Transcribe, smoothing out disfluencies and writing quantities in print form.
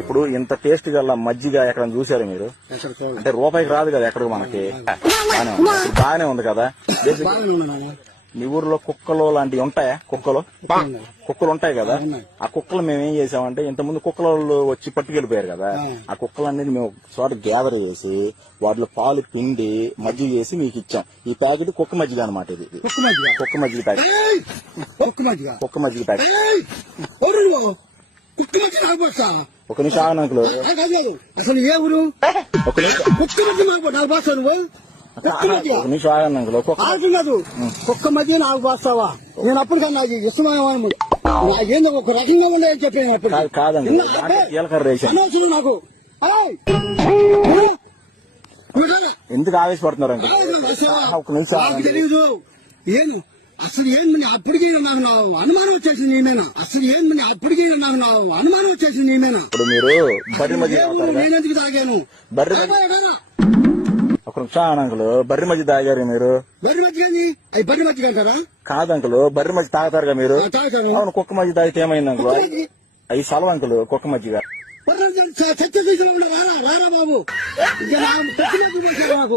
ఇప్పుడు ఇంత టేస్ట్ గల మజ్జిగ ఎక్కడ చూసారు మీరు? అంటే రూపాయికి రాదు కదా ఎక్కడికి మనకి. బాగానే ఉంది కదా. మీ ఊర్లో కుక్కలు లాంటివి ఉంటాయా? కుక్కలు ఉంటాయి కదా. ఆ కుక్కలు మేము ఏం చేసామంటే ఇంతకుముందు కుక్కలు వచ్చి పట్టుకెళ్ళిపోయారు కదా. ఆ కుక్కలన్నీ మేము చోట గ్యాదర్ చేసి వాటిలో పాలు పిండి మజ్జిగ చేసి మీకు ఇచ్చాం. ఈ ప్యాకెట్ కుక్క మజ్జిగ అనమాట. ఇది కుక్క మజ్జిగ ప్యాకెట్. కుక్క మజ్జిగ ప్యాకెట్. ఒక నిమిషం ఆగనంకులు. అసలు ఏ ఊరు? ఒక నిమిషం ఆగనంకులు. కుక్క మధ్య నాకు పోస్తావా? నేను అప్పటికన్నా ఇష్టమైన ఏందో ఒక రకంగా ఉండేది చెప్పాను. కాదండి, జీలకర్ర రేషన్ నాకు ఎందుకు ఆవేశపడుతున్నారండి? ఒక నిమిషం తెలియదు. ఏం అసలు ఏంది అప్పటికి నాకు అనుమానం వచ్చేసింది ఏమైనా? అసలు ఏంది అప్పటికి నాకు అనుమానం వచ్చేసింది ఏమైనా? ఇప్పుడు మీరు బర్రె మధ్య నేనెందుకు తాగాను? ఒక నిమిషం అంకులు, బర్రె మధ్య తాగారు మీరు? బర్రె మధ్య అవి బర్రె మధ్య అంటారా? కాదంకులు, బర్రె మధ్య తాగుతారుగా మీరు? అవును, కుక్క మధ్య తాగితే ఏమైంది అంకులు? అవి సలవ అంకులు, కుక్క మధ్యగా. రారా బాబు, నాకు